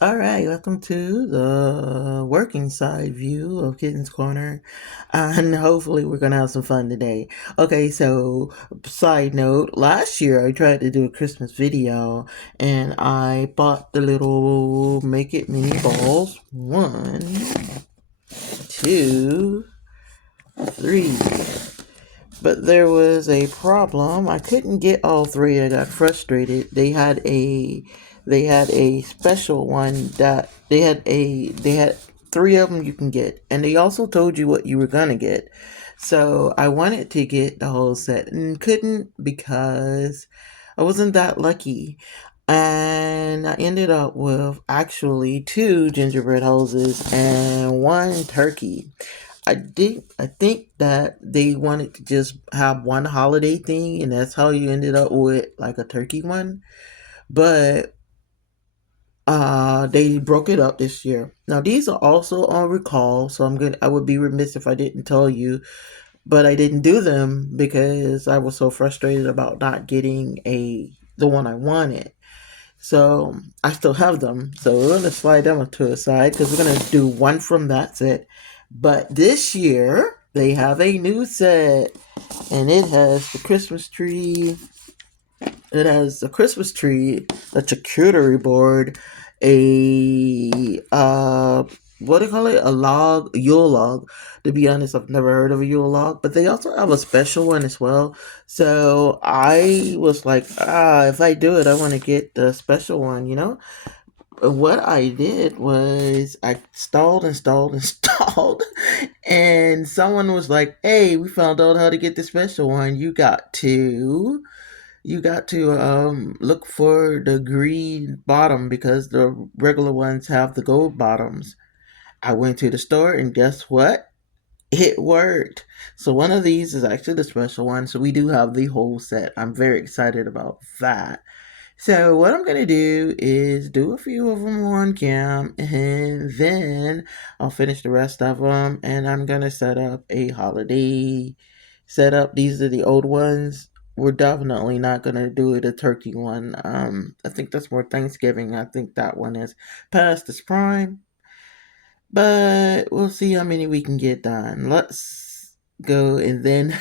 All right, welcome to the working side view of Kitten's Corner. And hopefully, we're going to have some fun today. Okay, so side note last year I tried to do a Christmas video and I bought the little Make It Mini balls. One, two, three. But there was a problem. I couldn't get all three. I got frustrated. They had a special one that they had three of them you can get, and they also told you what you were gonna get. So I wanted to get the whole set and couldn't because I wasn't that lucky. And I ended up with actually two gingerbread houses and one turkey. I think that they wanted to just have one holiday thing, and that's how you ended up with like a turkey one. But they broke it up this year. Now these are also on recall, so I would be remiss if I didn't tell you, but I didn't do them because I was so frustrated about not getting a the one I wanted. So I still have them. So we're gonna slide them to a side because we're gonna do one from that set. But this year they have a new set, and it has the Christmas tree. It has a Christmas tree, a charcuterie board, a what do you call it? A log, a Yule log. To be honest, I've never heard of a Yule log, but they also have a special one as well. So I was like, if I do it, I want to get the special one, you know? What I did was I stalled and stalled and stalled, and someone was like, "Hey, we found out how to get the special one. You got to look for the green bottom because the regular ones have the gold bottoms." I went to the store and guess what? It worked. So one of these is actually the special one. So we do have the whole set. I'm very excited about that. So what I'm gonna do is do a few of them on cam, and then I'll finish the rest of them, and I'm gonna set up a holiday setup. These are the old ones. We're definitely not gonna do the turkey one. I think that's more Thanksgiving. I think that one is past its prime, but we'll see how many we can get done. Let's go, and then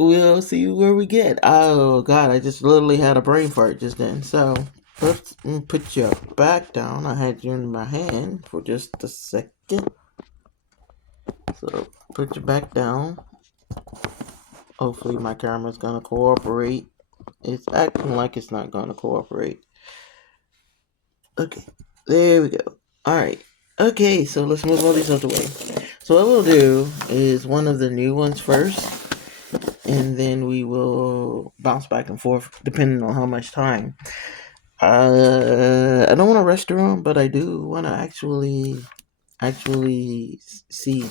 we'll see where we get. Oh God, I just literally had a brain fart just then. So let's put you back down. I had you in my hand for just a second. So put you back down. Hopefully my camera's gonna cooperate. It's acting like it's not gonna cooperate. Okay, there we go. All right. Okay, so let's move all these out the way. So what we'll do is one of the new ones first, and then we will bounce back and forth depending on how much time. I don't want to rush through them, but I do want to actually see.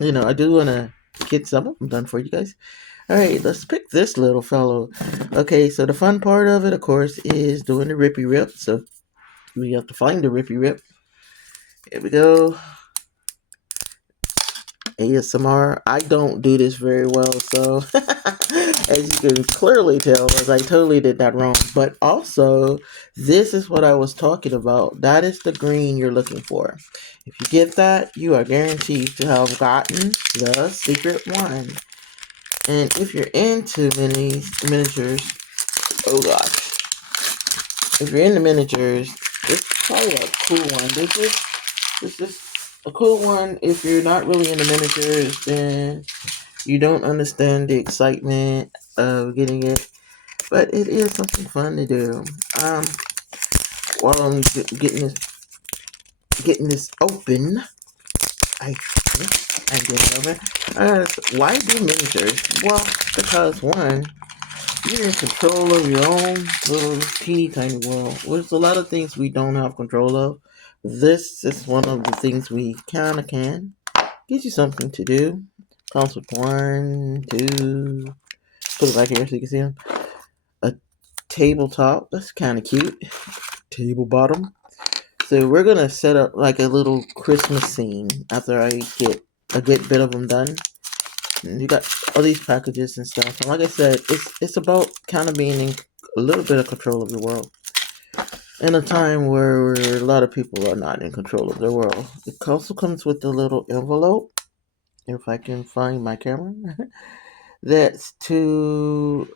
I do want to get some of them done for you guys. All right, let's pick this little fellow. Okay, so the fun part of it, of course, is doing the rippy rip. So we have to find the rippy rip. Here we go. ASMR. I don't do this very well, so as you can clearly tell, as I totally did that wrong. But also, this is what I was talking about. That is the green you're looking for. If you get that, you are guaranteed to have gotten the secret one. And if you're into miniatures, oh gosh, if you're into miniatures, this is probably a cool one. This is a cool one. If you're not really into miniatures, then you don't understand the excitement of getting it, but it is something fun to do. Um, while I'm getting this open, I I'm getting open. Why do miniatures? Well, because one, you're in control of your own little teeny tiny world. There's a lot of things we don't have control of. This is one of the things we kinda can. Gives you something to do. Comes with one, two. Put it back here so you can see them. A tabletop. That's kind of cute. Table bottom. So we're gonna set up like a little Christmas scene after I get a good bit of them done. And you got all these packages and stuff. And like I said, it's about kind of being in a little bit of control of your world. in a time where a lot of people are not in control of their world. It also comes with a little envelope, if I can find my camera, that's to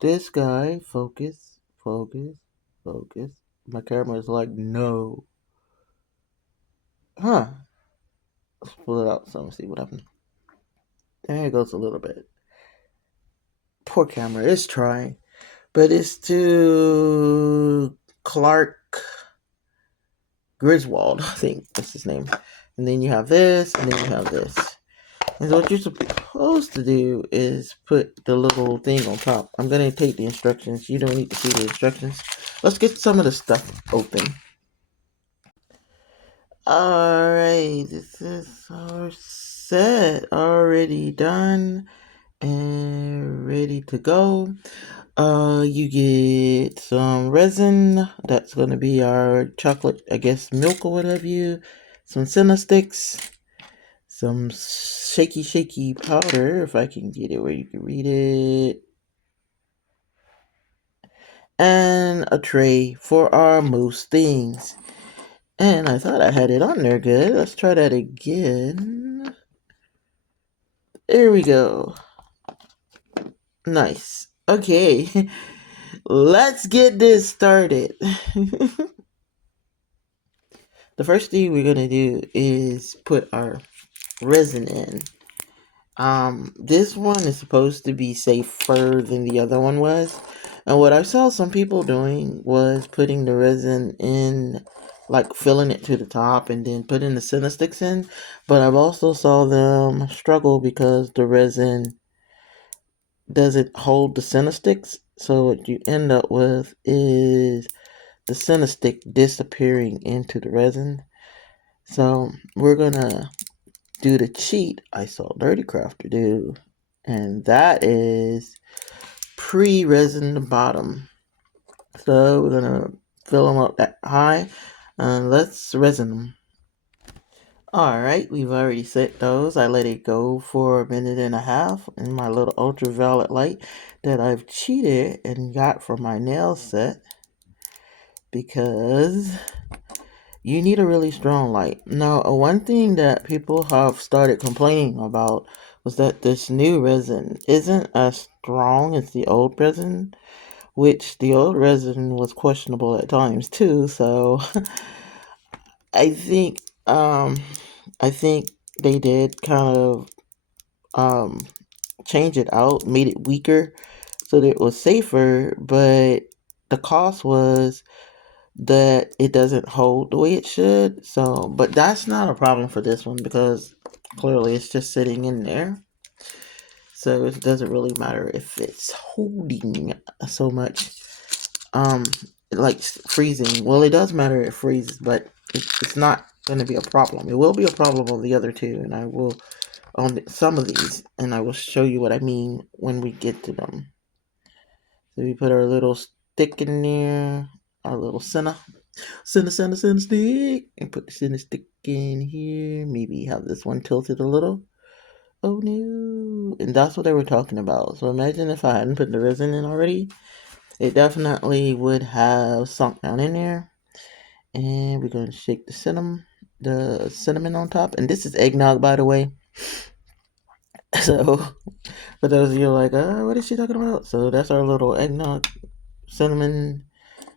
this guy. Focus, focus, focus. My camera is like, no. Huh. Let's pull it out so see what happens. There it goes a little bit. Poor camera is trying. But it's to Clark Griswold, I think that's his name. And then you have this, and then you have this. And what you're supposed to do is put the little thing on top. I'm going to take the instructions. You don't need to see the instructions. Let's get some of the stuff open. Alright, this is our set. Already done and ready to go. You get some resin. That's going to be our chocolate, I guess, milk or whatever you. Some Senna sticks. Some shaky powder, if I can get it where you can read it. And a tray for our mousse things. And I thought I had it on there good. Let's try that again. There we go. Nice. Okay. Let's get this started. The first thing we're going to do is put our resin in. This one is supposed to be safer than the other one was. And what I saw some people doing was putting the resin in, like filling it to the top and then putting the center sticks in. But I've also saw them struggle because the resin doesn't hold the center sticks. So what you end up with is the center stick disappearing into the resin. So we're gonna do the cheat I saw Dirty Crafter do, and that is pre-resin the bottom. So we're gonna fill them up that high, and let's resin them. Alright, we've already set those. I let it go for a minute and a half in my little ultraviolet light that I've cheated and got from my nail set, because you need a really strong light. Now, one thing that people have started complaining about was that this new resin isn't as strong as the old resin, which the old resin was questionable at times too. So I think I think they did kind of change it out, made it weaker so that it was safer, but the cost was that it doesn't hold the way it should. So, but that's not a problem for this one because clearly it's just sitting in there. So it doesn't really matter if it's holding so much. Like freezing. Well, it does matter if it freezes, but it's not going to be a problem. It will be a problem on the other two, and I will on some of these, and I will show you what I mean when we get to them. So we put our little stick in there, our little center stick, and put the center stick in here. Maybe have this one tilted a little. Oh no! And that's what they were talking about. So imagine if I hadn't put the resin in already. It definitely would have sunk down in there. And we're gonna shake the cinnamon on top. And this is eggnog, by the way. So for those of you like, what is she talking about? So that's our little eggnog cinnamon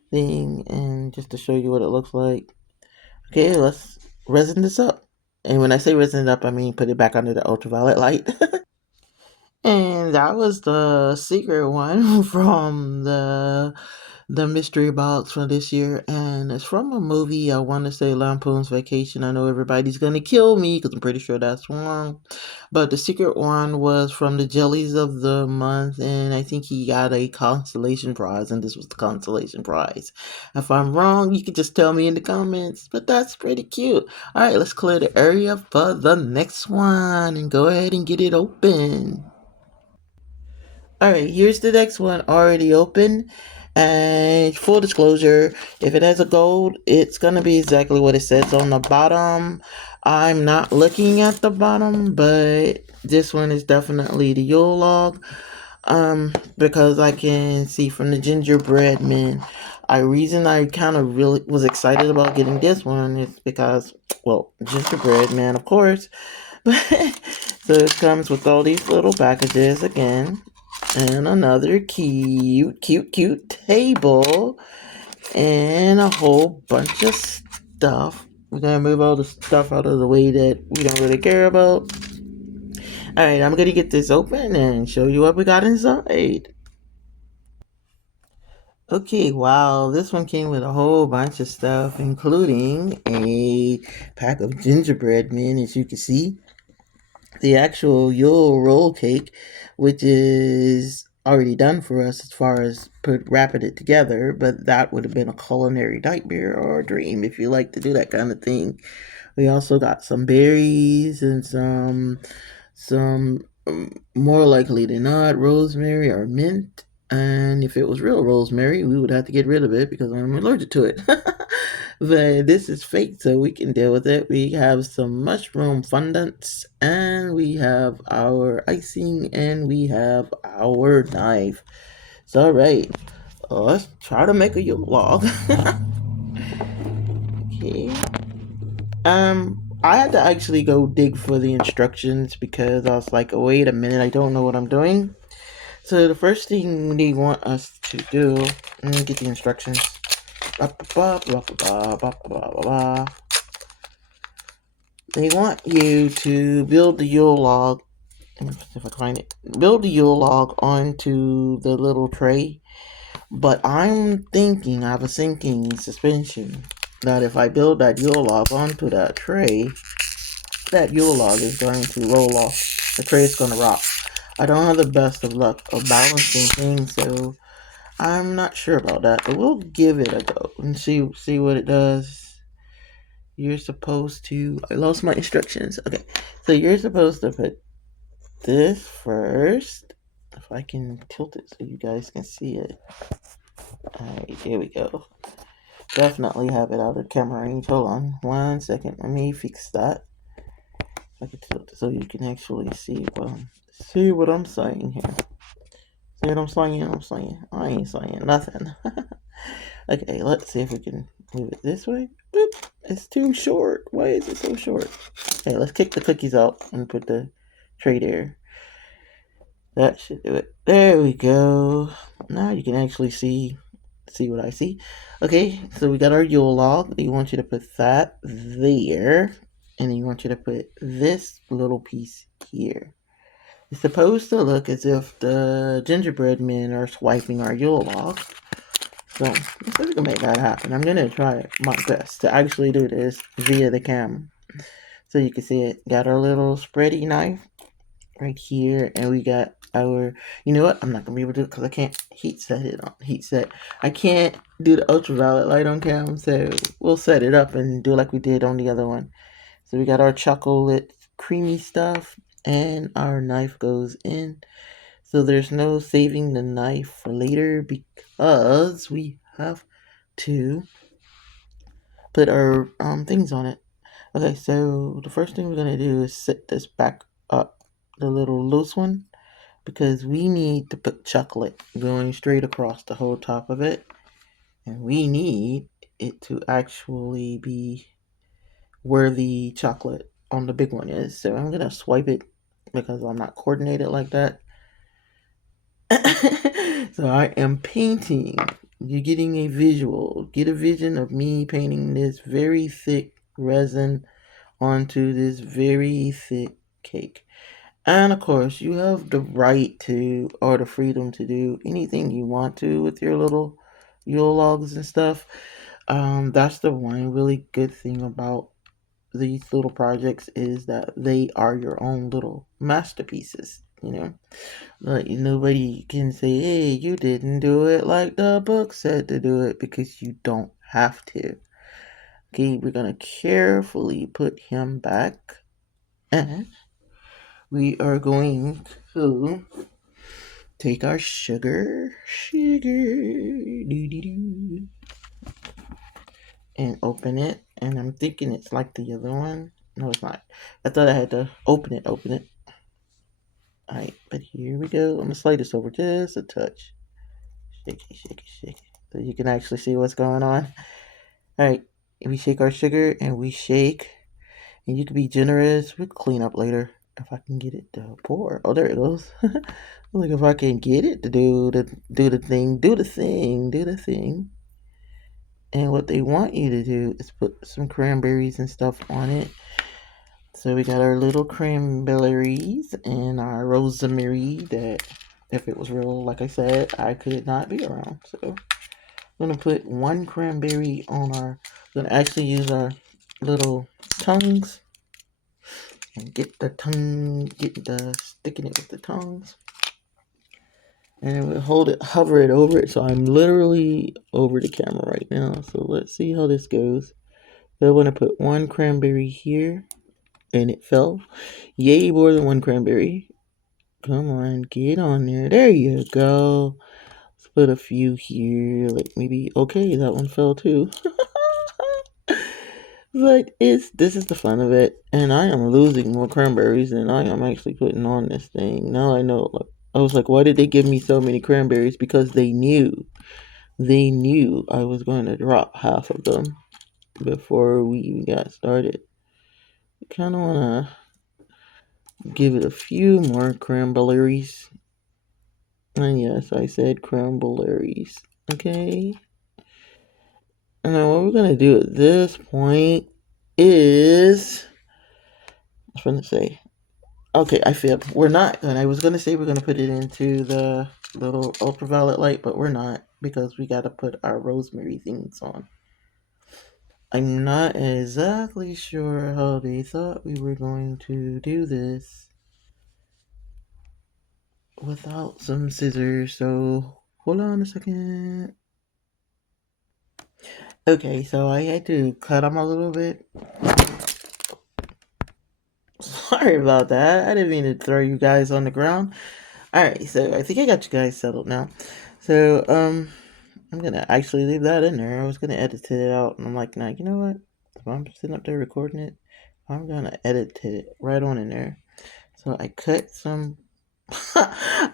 thing, and just to show you what it looks like. Okay, let's resin this up. And when I say resin it up, I mean put it back under the ultraviolet light. And that was the secret one from the mystery box from this year, and it's from a movie. I want to say Lampoon's Vacation. I know everybody's gonna kill me because I'm pretty sure that's wrong, but the secret one was from the Jellies of the Month, and I think he got a consolation prize, and this was the consolation prize. If I'm wrong, you can just tell me in the comments, but that's pretty cute. Alright, let's clear the area for the next one and go ahead and get it open. Alright, here's the next one already open. And full disclosure, if it has a gold, it's going to be exactly what it says on the bottom. I'm not looking at the bottom, but this one is definitely the Yule log. Because I can see from the gingerbread men. Reason I kind of really was excited about getting this one is because, well, gingerbread man, of course. But so it comes with all these little packages again, and another cute table, and a whole bunch of stuff. We're gonna move all the stuff out of the way that we don't really care about. All right, I'm gonna get this open and show you what we got inside. Okay, wow, this one came with a whole bunch of stuff, including a pack of gingerbread men, as you can see, the actual Yule roll cake, which is already done for us as far as wrapping it together, but that would have been a culinary nightmare or a dream if you like to do that kind of thing. We also got some berries and some more likely than not rosemary or mint. And if it was real rosemary, we would have to get rid of it because I'm allergic to it. But this is fake, so we can deal with it. We have some mushroom fondants, and we have our icing, and we have our knife. So, all right, let's try to make a Yule log. Okay. I had to actually go dig for the instructions because I was like, oh, wait a minute, I don't know what I'm doing. So the first thing they want us to do, let me get the instructions. They want you to build the Yule log. If I find it, build the Yule log onto the little tray. But I'm thinking, I have a sinking suspicion that if I build that Yule log onto that tray, that Yule log is going to roll off. The tray is going to rock. I don't have the best of luck of balancing things, so I'm not sure about that. But we'll give it a go and see what it does. You're supposed to. I lost my instructions. Okay, so you're supposed to put this first. If I can tilt it so you guys can see it. Alright, there we go. Definitely have it out of camera range. Hold on 1 second. Let me fix that. I can tilt it so you can actually see what I'm saying here. See what I'm saying? I ain't saying nothing. Okay, let's see if we can move it this way. Boop. It's too short. Why is it so short? Okay, let's kick the cookies out and put the tray there. That should do it. There we go. Now you can actually see what I see. Okay, so we got our Yule log. We want you to put that there, and you want you to put this little piece here. It's supposed to look as if the gingerbread men are swiping our Yule log. So let's see if we can make that happen. I'm gonna try my best to actually do this via the camera, so you can see it. Got our little spready knife right here, and we got our. You know what? I'm not gonna be able to do it because I can't heat set it on heat set. I can't do the ultraviolet light on cam, so we'll set it up and do like we did on the other one. So we got our chocolate creamy stuff, and our knife goes in. So there's no saving the knife for later because we have to put our things on it. Okay, so the first thing we're gonna do is set this back up, the little loose one, because we need to put chocolate going straight across the whole top of it, and we need it to actually be where the chocolate on the big one is. So I'm gonna swipe it because I'm not coordinated like that. So I am painting. You're getting a visual. Get a vision of me painting this very thick resin onto this very thick cake. And of course, you have the right to or the freedom to do anything you want to with your little Yule logs and stuff. That's the one really good thing about these little projects is that they are your own little masterpieces. Like nobody can say, "Hey, you didn't do it like the book said to do it," because you don't have to. Okay, we're gonna carefully put him back, and we are going to take our sugar, and open it. And I'm thinking it's like the other one. No, it's not. I thought I had to open it. Alright, but here we go. I'm gonna slide this over just a touch. Shake it. so you can actually see what's going on. All right, we shake our sugar and we shake. And you can be generous. We'll clean up later if I can get it to pour. Oh, there it goes. Look, if I can get it to do the thing. And what they want you to do is put some cranberries and stuff on it. So we got our little cranberries and our rosemary that, if it was real, like I said, I could not be around. So I'm gonna put one cranberry on our. I'm gonna actually use our little tongues and get the sticking it with the tongues, and then we'll hover it over it. So I'm literally over the camera right now. So let's see how this goes. So I want to put one cranberry here, and it fell. Yay, more than one cranberry. Come on, get on there. There you go. Let's put a few here. Like maybe, okay, that one fell too. But this is the fun of it, and I am losing more cranberries than I am actually putting on this thing. Now I know. Like, I was like, why did they give me so many cranberries? Because they knew I was going to drop half of them before we even got started. I kind of want to give it a few more cranberries. And yes, I said cranberries. Okay. And now what we're gonna do at this point is, I was gonna say, okay, I fibbed. We're not gonna. I was gonna say we're gonna put it into the little ultraviolet light, but we're not because we gotta put our rosemary things on. I'm not exactly sure how they thought we were going to do this without some scissors. So hold on a second. Okay, so I had to cut them a little bit. Sorry about that. I didn't mean to throw you guys on the ground. Alright, so I think I got you guys settled now. So, I'm gonna actually leave that in there. I was gonna edit it out, and I'm like, nah, you know what? If I'm sitting up there recording it, I'm gonna edit it right on in there. So I cut some.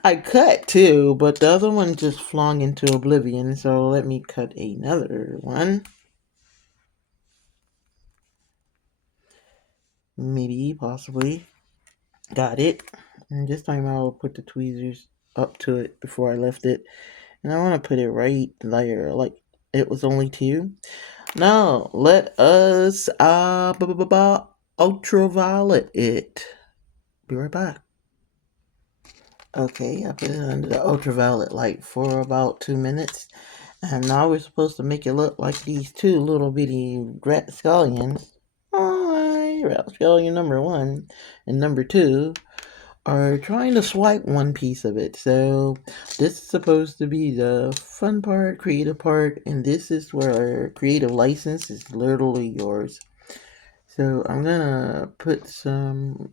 I cut two, but the other one just flung into oblivion. So let me cut another one. Maybe, possibly. Got it. And this time I'll put the tweezers up to it before I lift it. And I want to put it right there, like it was only two. Now, let us ultraviolet it. Be right back. Okay, I put it under the ultraviolet light for about 2 minutes. And now we're supposed to make it look like these two little bitty rapscallions. Hi, rapscallion number one and number two are trying to swipe one piece of it. So this is supposed to be the fun part, creative part, and this is where creative license is literally yours. So I'm gonna put some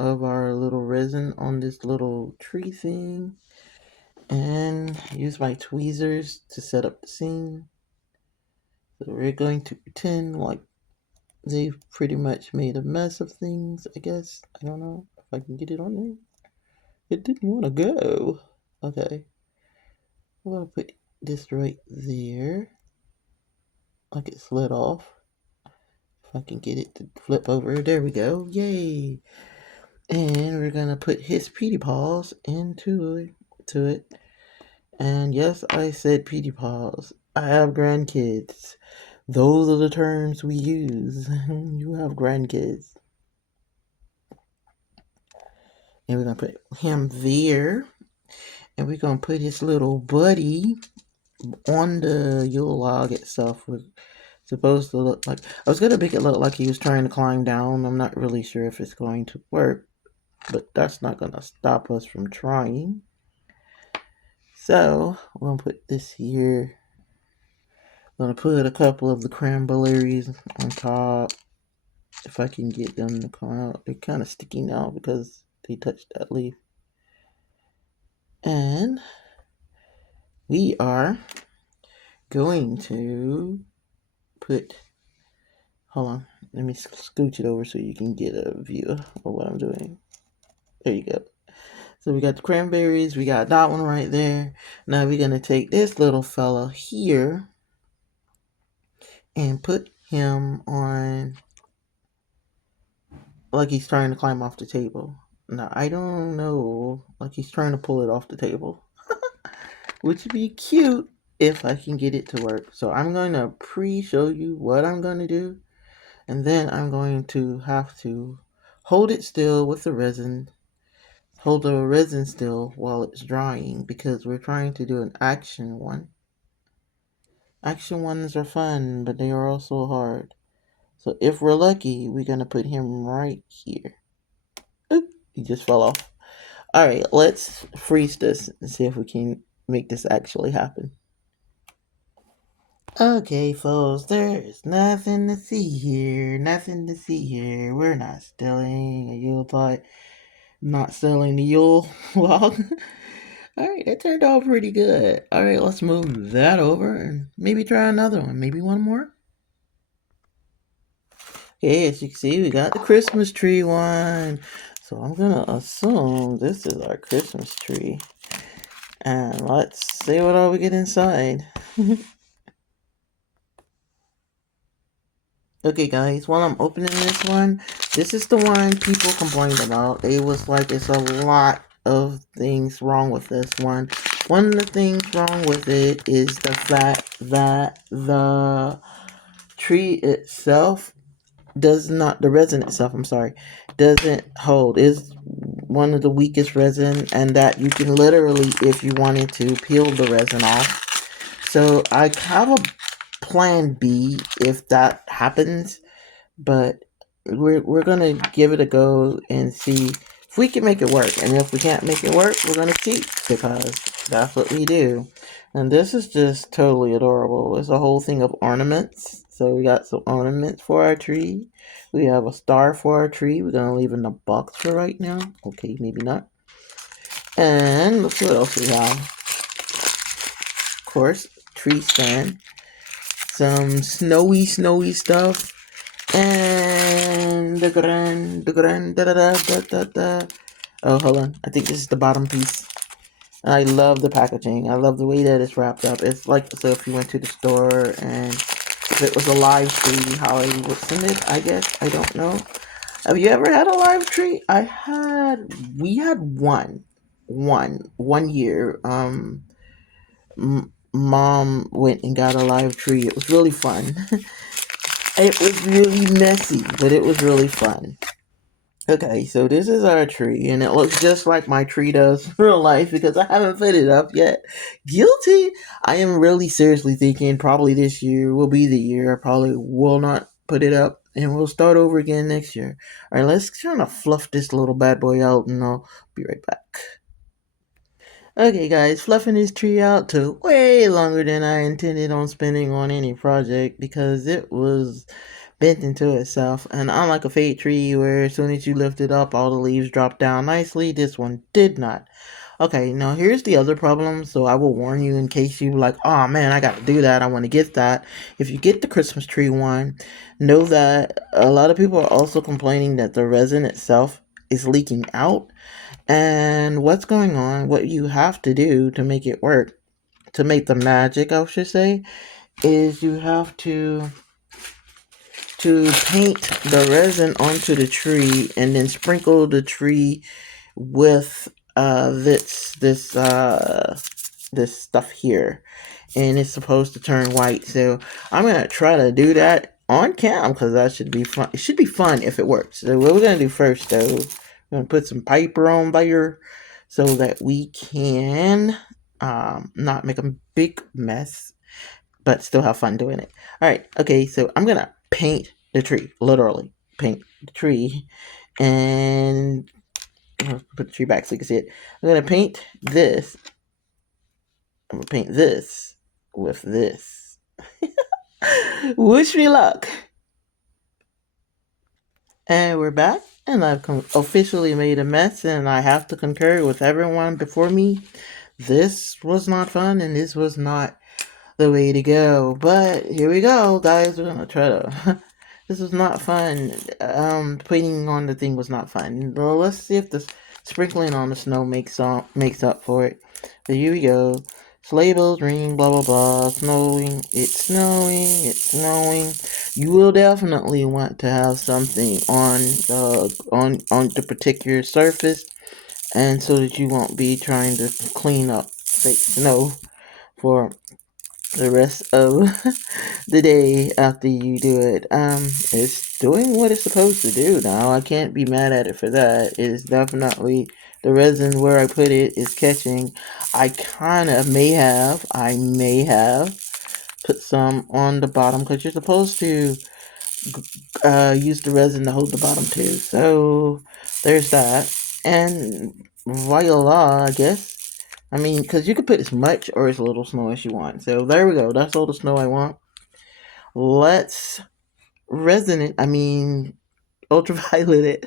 of our little resin on this little tree thing and use my tweezers to set up the scene. So we're going to pretend like they've pretty much made a mess of things, I guess. I don't know if I can get it on there. It didn't want to go. Okay. I'm gonna put this right there. Like it slid off. If I can get it to flip over. There we go. Yay. And we're gonna put his Petey Paws into it. And yes, I said Petey Paws. I have grandkids. Those are the terms we use. You have grandkids. And we're gonna put him there. And we're gonna put his little buddy on the Yule log itself. We're supposed to look like, I was gonna make it look like he was trying to climb down. I'm not really sure if it's going to work, but that's not gonna stop us from trying. So I'm gonna put this here. I'm gonna put a couple of the cranberries on top. If I can get them to come out. They're kind of sticky now because they touched that leaf. And we are going to put, hold on, let me scooch it over so you can get a view of what I'm doing. There you go. So we got the cranberries, we got that one right there. Now we're going to take this little fella here and put him on like he's trying to climb off the table. Now I don't know, like he's trying to pull it off the table, which would be cute if I can get it to work. So I'm going to pre-show you what I'm going to do, and then I'm going to have to hold it still with the resin, hold the resin still while it's drying, because we're trying to do an action one. Action ones are fun, but they are also hard. So if we're lucky, we're going to put him right here. Oop, he just fell off. All right, let's freeze this and see if we can make this actually happen. Okay, folks, there's nothing to see here. Nothing to see here. We're not stealing a Yule log. Not stealing the Yule log. Alright, that turned out pretty good. Alright, let's move that over and maybe try another one. Maybe one more. Okay, as you can see, we got the Christmas tree one. So I'm gonna assume this is our Christmas tree. And let's see what all we get inside. Okay guys, while I'm opening this one, this is the one people complained about. It was like, it's a lot of things wrong with this one. One of the things wrong with it is the fact that the tree itself the resin itself, I'm sorry, doesn't hold. Is one of the weakest resin, and that you can literally, if you wanted to, peel the resin off. So I have a plan B if that happens, but we're gonna give it a go and see if we can make it work. And if we can't make it work, we're gonna cheat, because that's what we do. And this is just totally adorable. It's a whole thing of ornaments. So we got some ornaments for our tree. We have a star for our tree. We're gonna leave in the box for right now. Okay, maybe not. And let's see what else we have. Of course, tree stand. Some snowy stuff. And oh, hold on. I think this is the bottom piece. I love the packaging. I love the way that it's wrapped up. It's like, so if you went to the store and if it was a live tree, how I would send it, I guess. I don't know. Have you ever had a live tree? We had one year. Mom went and got a live tree. It was really fun. It was really messy, but it was really fun. Okay, so this is our tree, and it looks just like my tree does in real life, because I haven't put it up yet. Guilty! I am really seriously thinking probably this year will be the year I probably will not put it up, and we'll start over again next year. Alright, let's kind of fluff this little bad boy out, and I'll be right back. Okay guys, fluffing this tree out took way longer than I intended on spending on any project, because it was bent into itself. And unlike a fake tree where as soon as you lift it up all the leaves drop down nicely, this one did not. Okay, now here's the other problem, so I will warn you in case you like, oh man, I gotta do that, I want to get that. If you get the Christmas tree one, know that a lot of people are also complaining that the resin itself is leaking out. And what's going on, what you have to do to make it work, to make the magic, I should say, is you have to paint the resin onto the tree and then sprinkle the tree with this stuff here, and it's supposed to turn white. So I'm gonna try to do that on cam, because that should be fun. It should be fun if it works. So what we're gonna do first, though, we're gonna put some paper on there so that we can not make a big mess, but still have fun doing it. All right, okay, so I'm gonna paint the tree, literally paint the tree, and put the tree back so you can see it. I'm gonna paint this. I'm gonna paint this with this. Wish me luck. And we're back, and I've officially made a mess, and I have to concur with everyone before me. This was not fun, and this was not the way to go. But here we go, guys. We're gonna try to. This was not fun. Painting on the thing was not fun. Well, let's see if this sprinkling on the snow makes up for it. So here we go. Sleigh bells ring, blah blah blah. Snowing, it's snowing, it's snowing. You will definitely want to have something on the particular surface, and so that you won't be trying to clean up fake snow for the rest of the day after you do it. It's doing what it's supposed to do now. I can't be mad at it for that. It is definitely the resin where I put it is catching. I may have put some on the bottom because you're supposed to use the resin to hold the bottom too. So there's that. And voila, I guess. I mean, because you can put as much or as little snow as you want. So there we go. That's all the snow I want. Let's resonate. I mean, ultraviolet it.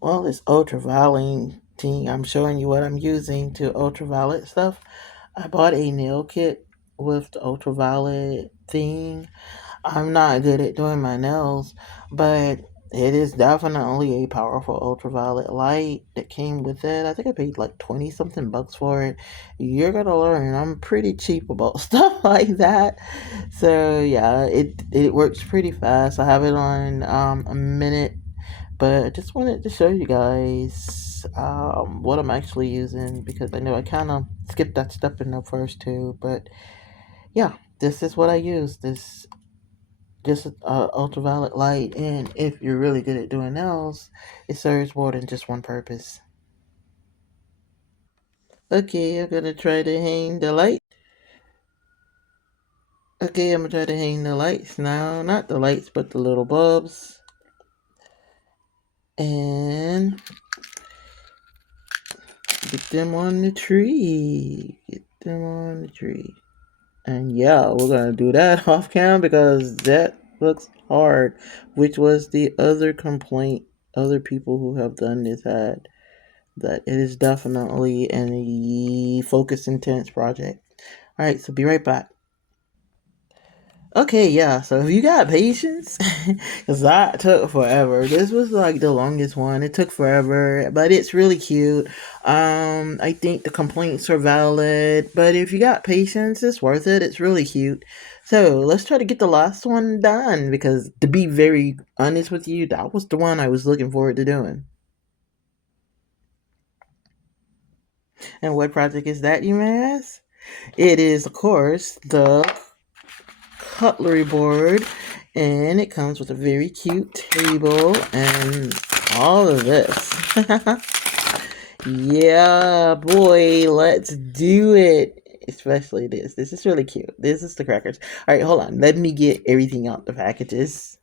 Well, this ultraviolet thing, I'm showing you what I'm using to ultraviolet stuff. I bought a nail kit with the ultraviolet thing. I'm not good at doing my nails, but it is definitely a powerful ultraviolet light that came with it. I think I paid like 20 something bucks for it. You're gonna learn. I'm pretty cheap about stuff like that. So yeah, it works pretty fast. I have it on a minute, but I just wanted to show you guys what I'm actually using because I know I kind of skipped that step in the first two, but yeah, this is what I use. This just ultraviolet light, and if you're really good at doing nails, it serves more than just one purpose. Okay, I'm gonna try to hang the light. Okay, I'm gonna try to hang the lights now. Not the lights, but the little bulbs. And get them on the tree. Get them on the tree. And yeah, we're gonna do that off cam because that looks hard, which was the other complaint other people who have done this had. That it is definitely a focus intense project. All right, so be right back. Okay, yeah. So if you got patience, because that took forever. This was like the longest one. It took forever, but it's really cute. I think the complaints are valid, but if you got patience, it's worth it. It's really cute. So let's try to get the last one done because, to be very honest with you, that was the one I was looking forward to doing. And what project is that, you may ask? It is, of course, the cutlery board, and it comes with a very cute table and all of this. Yeah, boy, let's do it. Especially this. This is really cute. This is the crackers. All right, hold on. Let me get everything out the packages.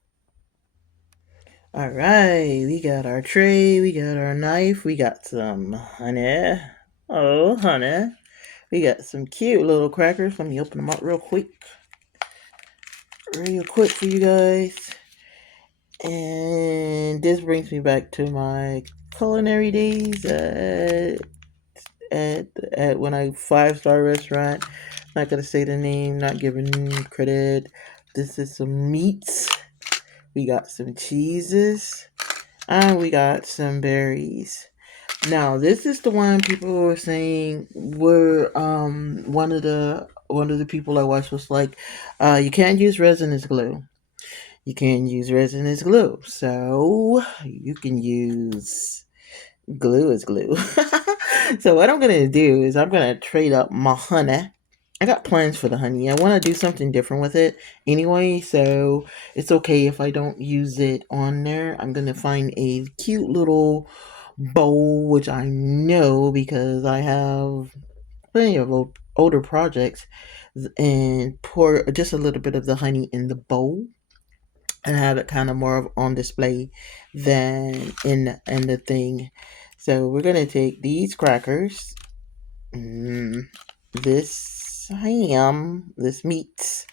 All right, we got our tray, we got our knife, we got some honey. Oh, honey. We got some cute little crackers. Let me open them up real quick for you guys. And this brings me back to my culinary days at when I 5-star restaurant. Not gonna say the name, not giving credit. This is some meats. We got some cheeses, and we got some berries. Now this is the one people were saying were one of the people I watched was like, you can't use resin as glue. You can use resin as glue. So you can use glue as glue. So what I'm gonna do is I'm gonna trade up my honey. I got plans for the honey. I want to do something different with it anyway, so it's okay if I don't use it on there. I'm gonna find a cute little bowl, which I know because I have plenty of older projects, and pour just a little bit of the honey in the bowl and have it kind of more of on display than in the thing. So we're gonna take these crackers, mm, this ham, this meat.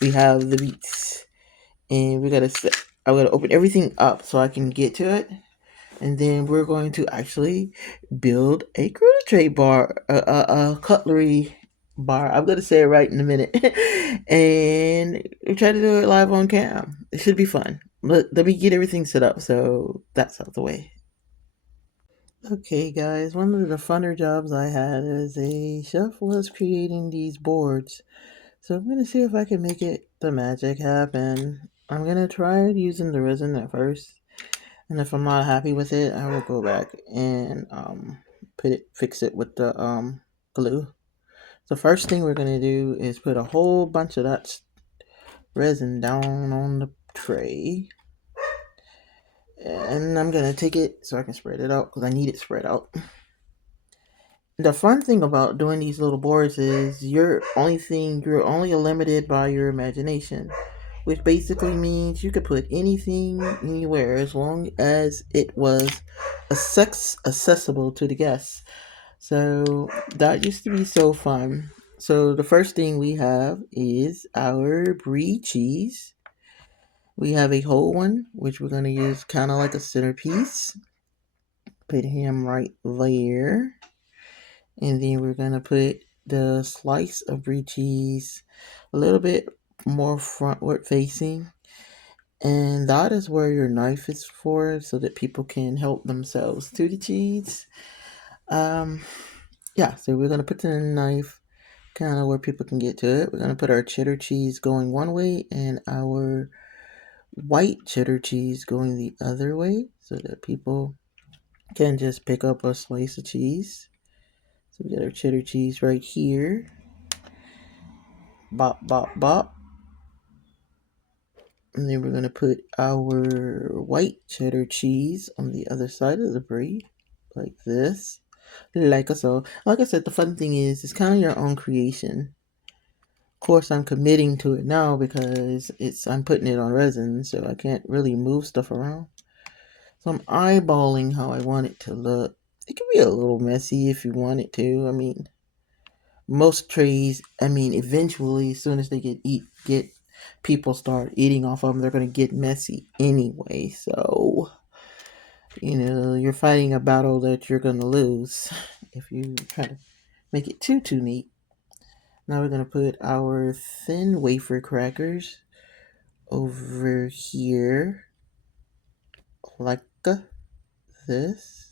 We have the meats, and we gotta. I'm gonna open everything up so I can get to it, and then we're going to actually build a crochet bar, a cutlery bar. I'm gonna say it right in a minute, and we try to do it live on cam. It should be fun. Let me get everything set up so that's out the way. Okay, guys, one of the funner jobs I had as a chef was creating these boards. So I'm gonna see if I can make it the magic happen. I'm gonna try using the resin at first, and if I'm not happy with it, I will go back and fix it with the glue. The first thing we're gonna do is put a whole bunch of that resin down on the tray, and I'm gonna take it so I can spread it out because I need it spread out. The fun thing about doing these little boards is you're only limited by your imagination, which basically means you could put anything anywhere as long as it was accessible to the guests. So that used to be so fun. So the first thing we have is our brie cheese. We have a whole one, which we're going to use kind of like a centerpiece. Put him right there. And then we're going to put the slice of brie cheese a little bit more frontward facing. And that is where your knife is for, so that people can help themselves to the cheese. Um, yeah, so we're going to put the knife kind of where people can get to it. We're going to put our cheddar cheese going one way and our white cheddar cheese going the other way so that people can just pick up a slice of cheese. So we got our cheddar cheese right here. Bop, bop, bop. And then we're going to put our white cheddar cheese on the other side of the brie, like this. Like so. Like I said, the fun thing is, it's kind of your own creation. Of course, I'm committing to it now because I'm putting it on resin, so I can't really move stuff around. So I'm eyeballing how I want it to look. It can be a little messy if you want it to. I mean, most trays, eventually, as soon as they get people start eating off of them, they're gonna get messy anyway. So, you're fighting a battle that you're gonna lose if you try to make it too neat. Now we're gonna put our thin wafer crackers over here like this.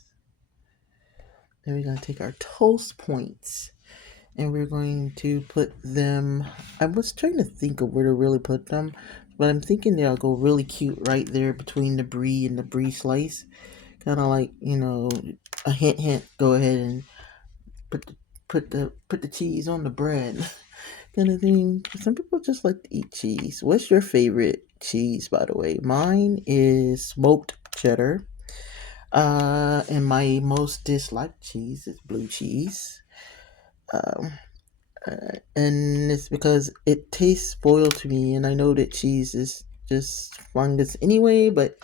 Then we're gonna take our toast points and we're going to put them. I was trying to think of where to really put them, but I'm thinking they'll go really cute right there between the brie and the brie slice. Kind of like, a hint. Go ahead and put the cheese on the bread, kind of thing. Some people just like to eat cheese. What's your favorite cheese, by the way? Mine is smoked cheddar. And my most disliked cheese is blue cheese. Um, and it's because it tastes spoiled to me, and I know that cheese is just fungus anyway, but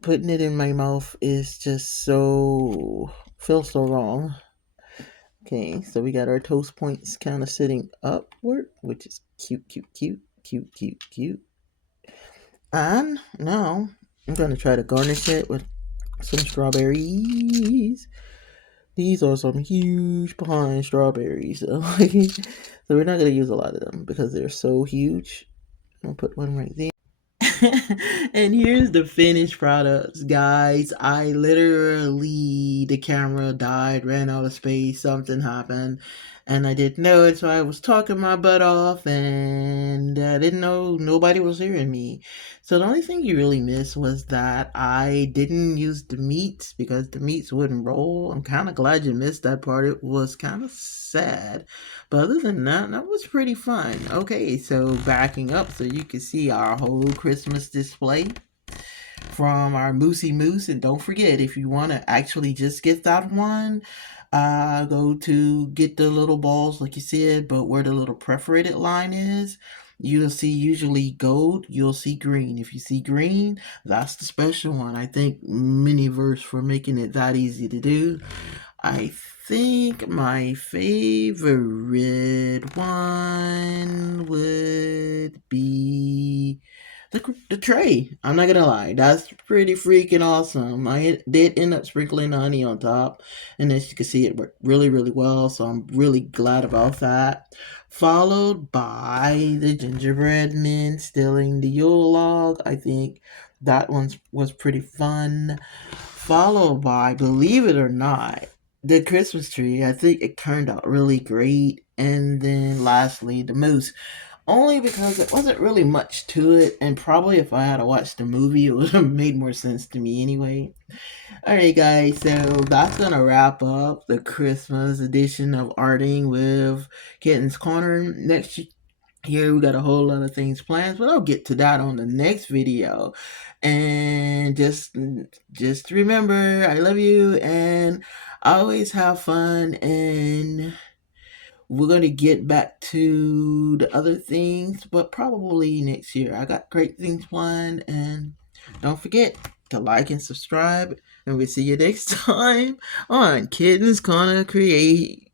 putting it in my mouth is just feels so wrong. Okay, so we got our toast points kind of sitting upward, which is cute. And now I'm gonna try to garnish it with some strawberries. These are some huge behind strawberries. So, so we're not gonna use a lot of them because they're so huge. I'll put one right there. And here's the finished products, guys. I literally, the camera died, ran out of space, something happened, and I didn't know it, so I was talking my butt off, and I didn't know nobody was hearing me. So the only thing you really missed was that I didn't use the meats because the meats wouldn't roll. I'm kind of glad you missed that part. It was kind of sad. But other than that, that was pretty fun. Okay, so backing up so you can see our whole Christmas display from our Moosey Moose. And don't forget, if you want to actually just get that one, go to get the little balls, like you said, but where the little perforated line is, you'll see usually gold, you'll see green. If you see green, that's the special one. I thank Miniverse for making it that easy to do. I think my favorite one would be the tray. I'm not gonna lie, that's pretty freaking awesome. Did end up sprinkling honey on top, and as you can see, it worked really well. So I'm really glad about that. Followed by the gingerbread men stealing the Yule log. I think that one was pretty fun. followed by, believe it or not, the Christmas tree. I think it turned out really great. And then lastly, the moose. Only because it wasn't really much to it, and probably if I had to watch the movie, it would have made more sense to me anyway. Alright, guys, so that's gonna wrap up the Christmas edition of Arting with Kitten's Corner. Next here we got a whole lot of things planned, but I'll get to that on the next video. And just remember, I love you and always have fun, and we're gonna get back to the other things, but probably next year. I got great things planned, and don't forget to like and subscribe, and we'll see you next time on Kittens Corner Creations.